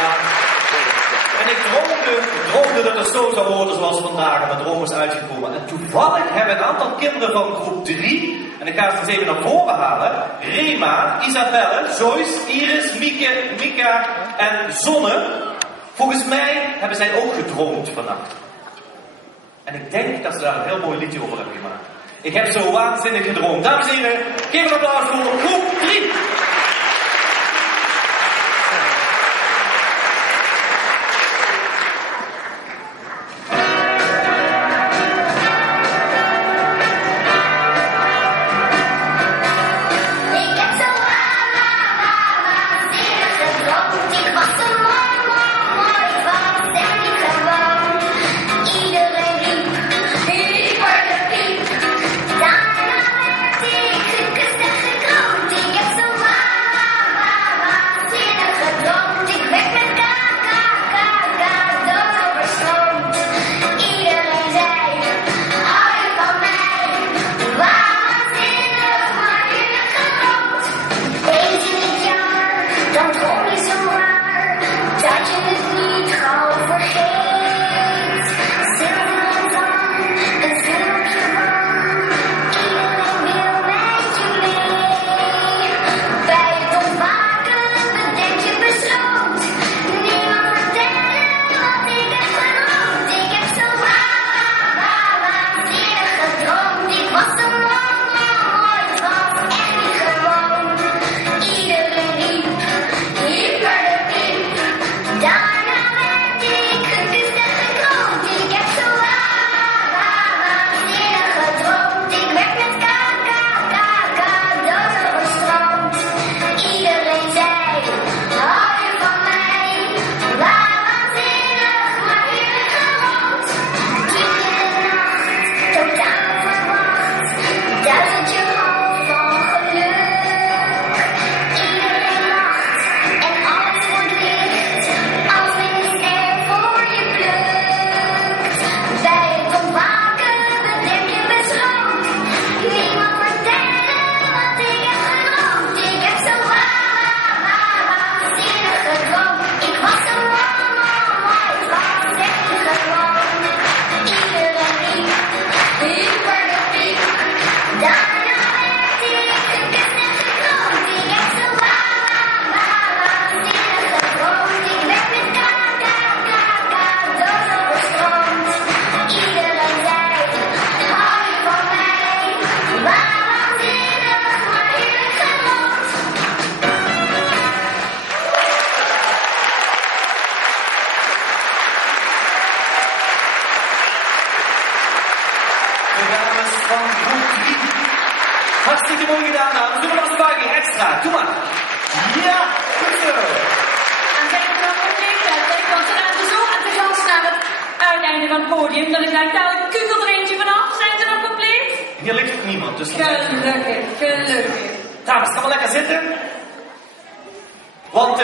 Ja. En ik droomde dat het zo zou worden zoals vandaag. En mijn droom is uitgekomen. En toevallig hebben een aantal kinderen van groep 3... En ik ga ze eens even naar voren halen. Rema, Isabelle, Joyce, Iris, Mieke, Mika en Zonne. Volgens mij hebben zij ook gedroomd vannacht. En ik denk dat ze daar een heel mooi liedje over hebben gemaakt. Ik heb zo waanzinnig gedroomd. Dames en heren, geef een applaus voor groep 3. Van groep 3. Hartstikke mooi gedaan, dames. Doe maar nog een paar keer extra. Doe maar. Ja, goed zo. En kijk ik wel compleet uit. Ik was eruit zo enthousiast naar het uiteinde van het podium dat ik dacht, nou, ik kukkel er eentje vanaf. Zijn ze nog compleet? Hier ligt niemand, dus... Gelukkig, gelukkig. Dames, ga maar lekker zitten. Want...